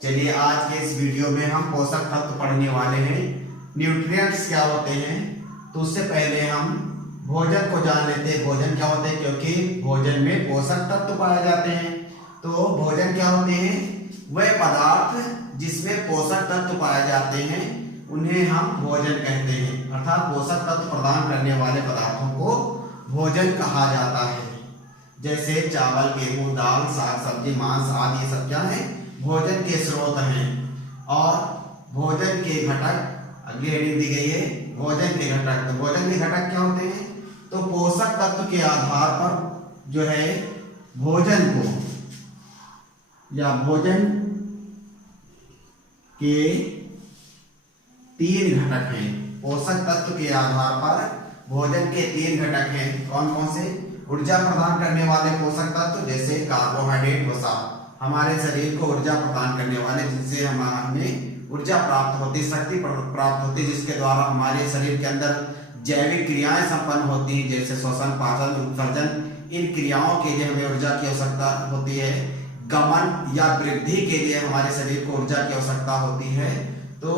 चलिए आज के इस वीडियो में हम पोषक तत्व पढ़ने वाले हैं। न्यूट्रिएंट्स क्या होते हैं, तो उससे पहले हम भोजन को जान लेते हैं। भोजन क्या होते हैं, क्योंकि भोजन में पोषक तत्व पाए जाते हैं। तो भोजन क्या होते हैं, वह पदार्थ जिसमें पोषक तत्व पाए जाते हैं उन्हें हम भोजन कहते हैं। अर्थात पोषक तत्व प्रदान करने वाले पदार्थों को भोजन कहा जाता है। जैसे चावल, गेहूं, दाल, साग सब्जी, मांस आदि ये सब क्या है, भोजन के स्रोत हैं। और भोजन के घटक अगली हेडिंग दी गई है, भोजन के घटक। तो भोजन के घटक क्या होते हैं, तो पोषक तत्व के आधार पर जो है भोजन को या भोजन के तीन घटक हैं। पोषक तत्व के आधार पर भोजन के तीन घटक हैं। कौन कौन से, ऊर्जा प्रदान करने वाले पोषक तत्व जैसे कार्बोहाइड्रेट, वसा, हमारे शरीर को ऊर्जा प्रदान करने वाले, जिससे हमें ऊर्जा प्राप्त होती, शक्ति प्राप्त होती, जिसके द्वारा हमारे शरीर के अंदर जैविक क्रियाएं संपन्न होती हैं, जैसे श्वसन, पाचन, उत्सर्जन। इन क्रियाओं के लिए हमें ऊर्जा की आवश्यकता होती है। गमन या वृद्धि के लिए हमारे शरीर को ऊर्जा की आवश्यकता होती है। तो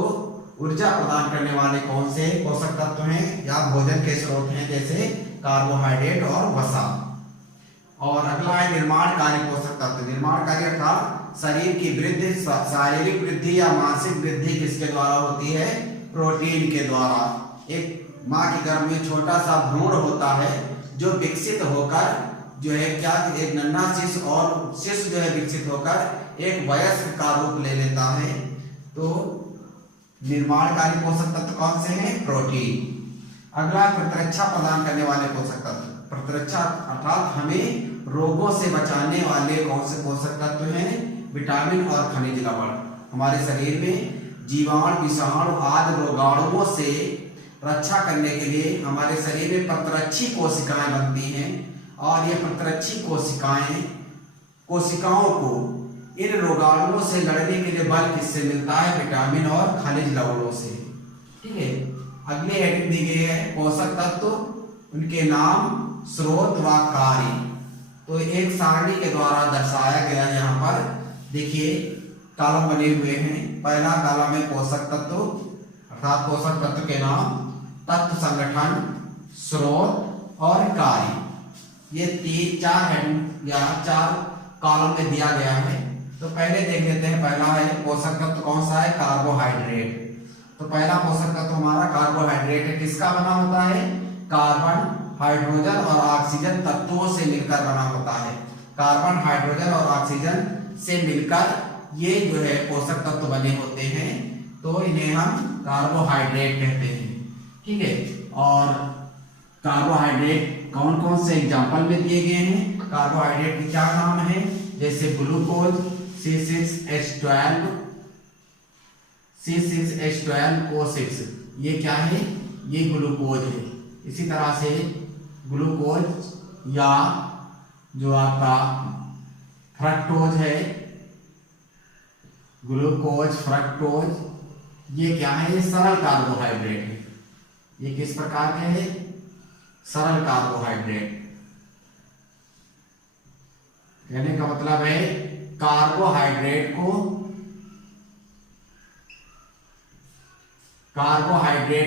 ऊर्जा प्रदान करने वाले कौन से पोषक तत्व हैं या भोजन के स्रोत हैं, जैसे कार्बोहाइड्रेट और वसा। और अगला है निर्माणकारी पोषक तत्व। निर्माणकारी अर्थात शरीर की वृद्धि, शारीरिक वृद्धि या मानसिक वृद्धि किसके द्वारा होती है, प्रोटीन के द्वारा। एक माँ के गर्भ में छोटा सा भ्रूण होता है जो विकसित होकर जो है क्या, एक नन्हा शिशु, और शिशु जो है विकसित होकर एक वयस्क का रूप ले लेता है। तो निर्माणकारी पोषक तत्व कौन से हैं, प्रोटीन। अगला प्रतिरक्षा प्रदान करने वाले पोषक तत्व। प्रतिरक्षा अर्थात हमें रोगों से बचाने वाले कौन से पोषक तत्व हैं, विटामिन और खनिज लवण। हमारे शरीर में जीवाणु, विषाणु आदि रोगाणुओं से रक्षा करने के लिए हमारे शरीर में प्रतिरक्षी कोशिकाएं बनती हैं। और ये प्रतिरक्षी कोशिकाओं को इन रोगाणुओं से लड़ने के लिए बल किससे मिलता है, विटामिन और खनिज लवणों से। ठीक है, अगली हेडिंग दी गई है पोषक तत्व, उनके नाम, स्रोत व कार्य। तो एक सारणी के द्वारा दर्शाया गया है। यहाँ पर देखिए कॉलम बने हुए हैं। पहला कॉलम है पोषक तत्व, अर्थात पोषक तत्व के नाम, तत्व संगठन, स्रोत और कार्य। ये चार हेडिंग या चार कॉलम में दिया गया है। तो पहले देख लेते हैं, पहला है पोषक तत्व कौन सा है, कार्बोहाइड्रेट। तो पहला पोषक तत्व हमारा कार्बोहाइड्रेट है। किसका बना होता है, कार्बन, हाइड्रोजन और ऑक्सीजन तत्वों से मिलकर बना होता है। कार्बन, हाइड्रोजन और ऑक्सीजन से मिलकर ये जो है पोषक तत्व बने होते हैं। तो इन्हें हम कार्बोहाइड्रेट कहते हैं। ठीक है, और कार्बोहाइड्रेट कौन कौन से एग्जाम्पल में दिए गए हैं, कार्बोहाइड्रेट के क्या नाम है, जैसे ग्लूकोज, C6H12, C6H12O6, ये क्या है, ये ग्लूकोज है। इसी तरह से ग्लूकोज या जो आपका फ्रक्टोज है, ग्लूकोज, फ्रक्टोज, ये क्या है, ये सरल कार्बोहाइड्रेट है। ये किस प्रकार के है, सरल कार्बोहाइड्रेट। कहने का मतलब है कार्बोहाइड्रेट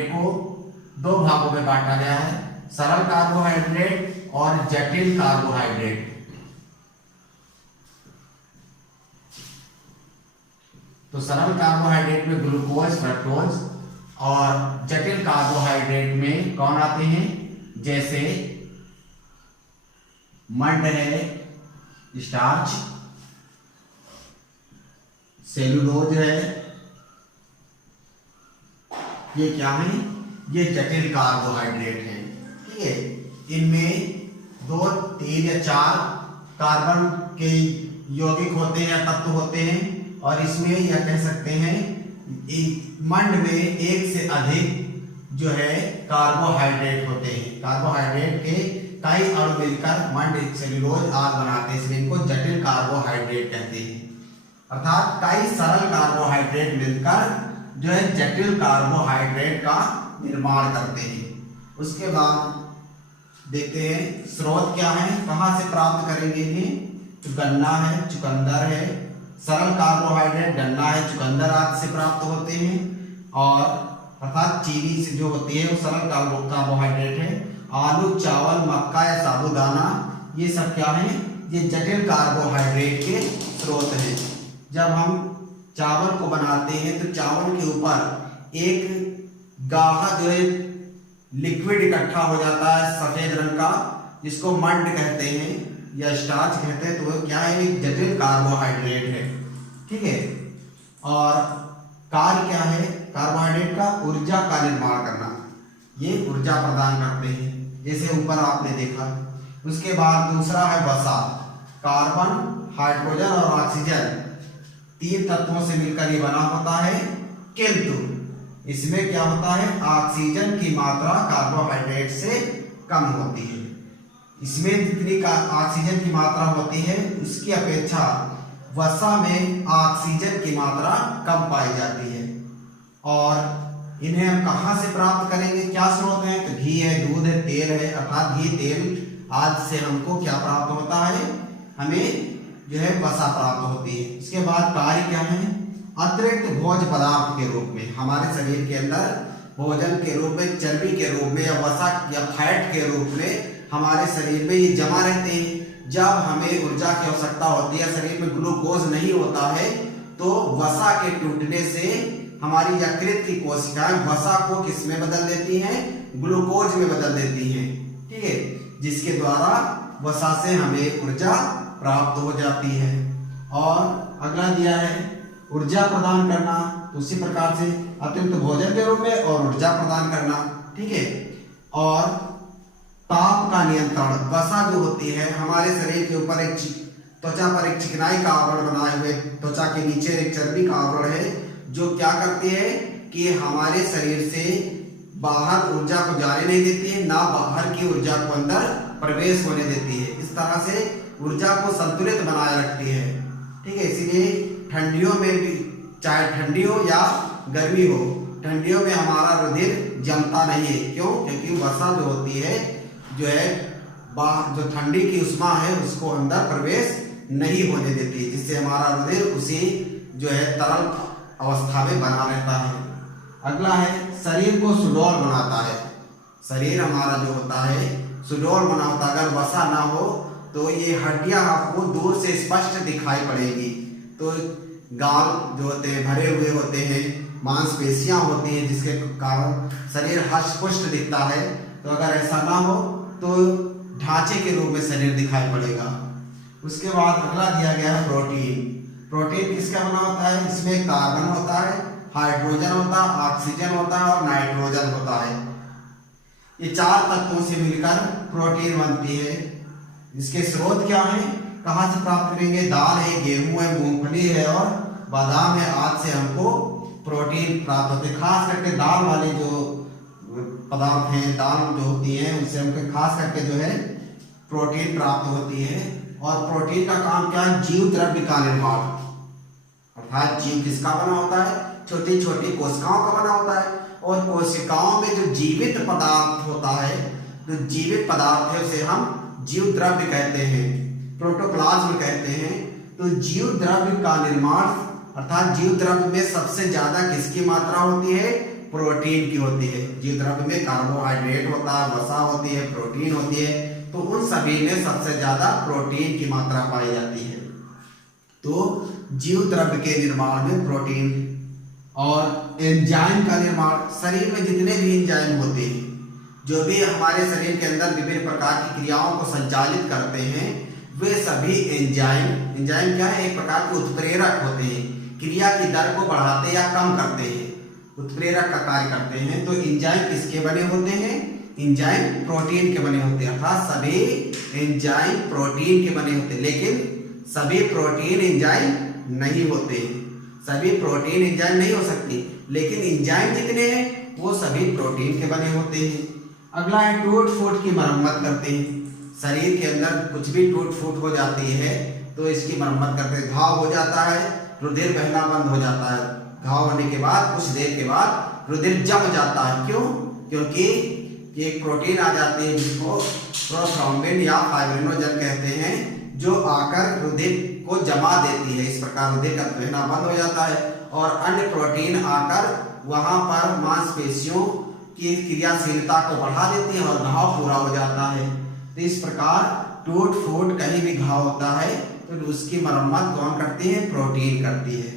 को दो भागों में बांटा गया है, सरल कार्बोहाइड्रेट और जटिल कार्बोहाइड्रेट। तो सरल कार्बोहाइड्रेट में ग्लूकोज, फ्रक्टोज, और जटिल कार्बोहाइड्रेट में कौन आते हैं, जैसे मंड है, स्टार्च, सेलुलोज है। ये क्या है, ये जटिल कार्बोहाइड्रेट है। ठीक है, इनमें 2, 3 या 4 कार्बन के यौगिक होते हैं या तत्व होते हैं। और इसमें यह कह सकते हैं मंड में एक से अधिक जो है कार्बोहाइड्रेट होते हैं। कार्बोहाइड्रेट के कई अणु मिलकर मंड, सेलुलोज आदि बनाते हैं, इसलिए इनको जटिल कार्बोहाइड्रेट कहते हैं। अर्थात कई सरल कार्बोहाइड्रेट मिलकर जो है जटिल कार्बोहाइड्रेट का निर्माण करते हैं। उसके बाद देखते हैं स्रोत क्या है, कहाँ से प्राप्त करेंगे इन्हें। तो गन्ना है, चुकंदर है, सरल कार्बोहाइड्रेट गन्ना है, चुकंदर आदि से प्राप्त होते हैं, और अर्थात चीनी से जो होती है वो सरल कार्बोहाइड्रेट है। आलू, चावल, मक्का या साबूदाना ये सब क्या है, ये जटिल कार्बोहाइड्रेट के स्रोत हैं। जब हम चावल को बनाते हैं तो चावल के ऊपर एक गाढ़ा जो है लिक्विड इकट्ठा हो जाता है सफेद रंग का, जिसको मंड कहते हैं या स्टार्च कहते हैं, तो वो क्या है, एक जटिल कार्बोहाइड्रेट है। ठीक है, और कार्य क्या है कार्बोहाइड्रेट का, ऊर्जा का निर्माण करना, ये ऊर्जा प्रदान करते हैं जैसे ऊपर आपने देखा। उसके बाद दूसरा है वसा, कार्बन, हाइड्रोजन और ऑक्सीजन 3 तत्वों से मिलकर ये बना होता है, किंतु इसमें क्या होता है, ऑक्सीजन की मात्रा कार्बोहाइड्रेट से कम होती है। इसमें जितनी ऑक्सीजन की मात्रा होती है उसकी अपेक्षा वसा में ऑक्सीजन की मात्रा कम पाई जाती है। और इन्हें हम कहाँ से प्राप्त करेंगे, क्या स्रोत हैं, तो घी है, दूध है, तेल है, अर्थात घी, तेल आदि से हमको क्या प्राप्त होता है, हमें जो है वसा प्राप्त होती है। इसके बाद कार्य क्या है, अतिरिक्त भोज्य पदार्थ के रूप में हमारे शरीर के अंदर भोजन के रूप में, चर्बी के रूप में या वसा या फैट के रूप में हमारे शरीर में ये जमा रहते हैं। जब हमें ऊर्जा की आवश्यकता होती है, शरीर में ग्लूकोज नहीं होता है, तो वसा के टूटने से हमारी यकृत की कोशिकाएं वसा को किस में बदल देती हैं, ग्लूकोज में बदल देती हैं। ठीक है, जिसके द्वारा वसा से हमें ऊर्जा प्राप्त हो जाती है। और अगला दिया है ऊर्जा प्रदान करना, तो उसी प्रकार से अतिरिक्त भोजन के रूप में और ऊर्जा प्रदान करना। ठीक है, और ताप का नियंत्रण, वसा जो होती है हमारे शरीर के ऊपर एक त्वचा पर एक चिकनाई का आवरण बनाए हुए, त्वचा के नीचे एक चर्बी का आवरण है, जो क्या करती है कि हमारे शरीर से बाहर ऊर्जा को जाने नहीं देती है, ना बाहर की ऊर्जा को अंदर प्रवेश होने देती है। इस तरह से ऊर्जा को संतुलित बनाए रखती है। ठीक है, इसीलिए ठंडियों में भी, चाहे ठंडी हो या गर्मी हो, ठंडियों में हमारा रुधिर जमता नहीं है। क्यों? क्योंकि वसा जो होती है, जो है बाहर जो ठंडी की उष्मा है उसको अंदर प्रवेश नहीं होने देती, जिससे हमारा रुधिर उसी जो है तरल अवस्था में बना रहता है। अगला है शरीर को सुडौल बनाता है। शरीर हमारा जो होता है सुडौल बना होता है। अगर वसा ना हो तो ये हड्डियां आपको दूर से स्पष्ट दिखाई पड़ेगी। तो गाल जो होते हैं भरे हुए होते हैं, मांसपेशियां होती हैं, जिसके कारण शरीर हष्ट-पुष्ट दिखता है। तो अगर ऐसा ना हो तो ढांचे के रूप में शरीर दिखाई पड़ेगा। उसके बाद अगला दिया गया है प्रोटीन। प्रोटीन किसका बना होता है? इसमें कार्बन होता है, हाइड्रोजन होता है, ऑक्सीजन होता है और नाइट्रोजन होता है। ये 4 तत्वों से मिलकर प्रोटीन बनती है। इसके स्रोत क्या है, कहाँ से प्राप्त करेंगे? दाल है, गेहूं है, मूंगफली है और बादाम है, आदि से हमको प्रोटीन प्राप्त होते हैं। खास करके दाल वाले जो पदार्थ हैं, दाल जो होती है, उससे हमको खास करके जो है प्रोटीन प्राप्त होती है। और प्रोटीन का काम क्या है? जीव द्रव्य का निर्माण, अर्थात जीव किसका बना होता है? छोटी छोटी कोशिकाओं का बना होता है। और कोशिकाओं में जो जीवित पदार्थ होता है, जो जीवित पदार्थ है, उसे हम जीव द्रव्य कहते हैं, प्रोटोप्लाज्म कहते हैं। तो जीव द्रव्य का निर्माण, अर्थात जीव द्रव्य में सबसे ज्यादा किसकी मात्रा होती है? प्रोटीन की होती है। जीव द्रव्य में कार्बोहाइड्रेट होता है, वसा होती है, प्रोटीन होती है। तो उन सभी में सबसे ज्यादा प्रोटीन की मात्रा पाई जाती है। तो जीव द्रव्य के निर्माण में प्रोटीन और एंजाइम का निर्माण, शरीर में जितने भी एंजाइम होते हैं, जो भी हमारे शरीर के अंदर विभिन्न प्रकार की क्रियाओं को संचालित करते हैं, वे सभी एंजाइम क्या है? एक प्रकार के उत्प्रेरक होते हैं, क्रिया की दर को बढ़ाते या कम करते हैं, उत्प्रेरक का कार्य करते हैं। तो एंजाइम किसके बने होते हैं? एंजाइम प्रोटीन के बने होते हैं। अर्थात सभी एंजाइम प्रोटीन के बने होते हैं, लेकिन सभी प्रोटीन एंजाइम नहीं होते। सभी प्रोटीन एंजाइम नहीं हो सकती, लेकिन एंजाइम जितने हैं वो सभी प्रोटीन के बने होते हैं। अगला है टूट फूट की मरम्मत करते हैं। शरीर के अंदर कुछ भी टूट फूट हो जाती है तो इसकी मरम्मत करते हैं। घाव हो जाता है, रुधिर बहना बंद हो जाता है। घाव होने के बाद कुछ देर के बाद रुधिर जम जाता है। क्यों? क्योंकि एक प्रोटीन आ जाती है जिसको प्रोथ्रोम्बिन या फाइब्रिनोजन कहते हैं, जो आकर रुधिर को जमा देती है। इस प्रकार रुधिर का बहना बंद हो जाता है और अन्य प्रोटीन आकर वहां पर मांसपेशियों की क्रियाशीलता को बढ़ा देती है और घाव पूरा हो जाता है। तो इस प्रकार टूट फूट कहीं भी घाव होता है तो उसकी मरम्मत कौन करती है? प्रोटीन करती है।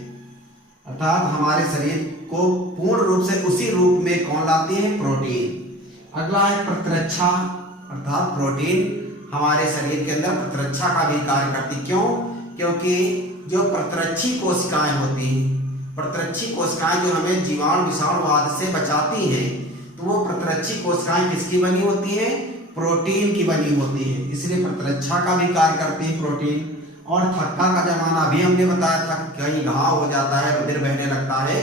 अर्थात हमारे शरीर को पूर्ण रूप से उसी रूप में कौन लाती है? प्रोटीन। अगला है प्रतिरक्षा, अर्थात प्रोटीन हमारे शरीर के अंदर प्रतिरक्षा का भी कार्य करती। क्यों? क्योंकि जो प्रतिरक्षी कोशिकाएं होती हैं, प्रतिरक्षी कोशिकाएं जो हमें जीवाणु विषाणुवाद से बचाती हैं, तो वो प्रतिरक्षी कोशिकाएं किसकी बनी होती है? प्रोटीन की बनी होती है। इसलिए प्रतिरक्षा का भी कार्य करती है प्रोटीन। और थक्का का जमाना भी हमने बताया था कि कहीं घाव हो जाता है, रुधिर बहने लगता है,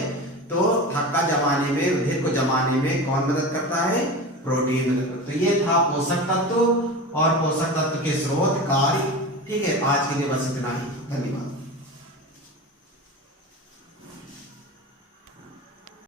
तो थक्का जमाने में, रुधिर को जमाने में कौन मदद करता है? प्रोटीन मदद करता है। तो ये था पोषक तत्व और पोषक तत्व के स्रोत, कार्य। ठीक है, आज के लिए बस इतना ही। धन्यवाद।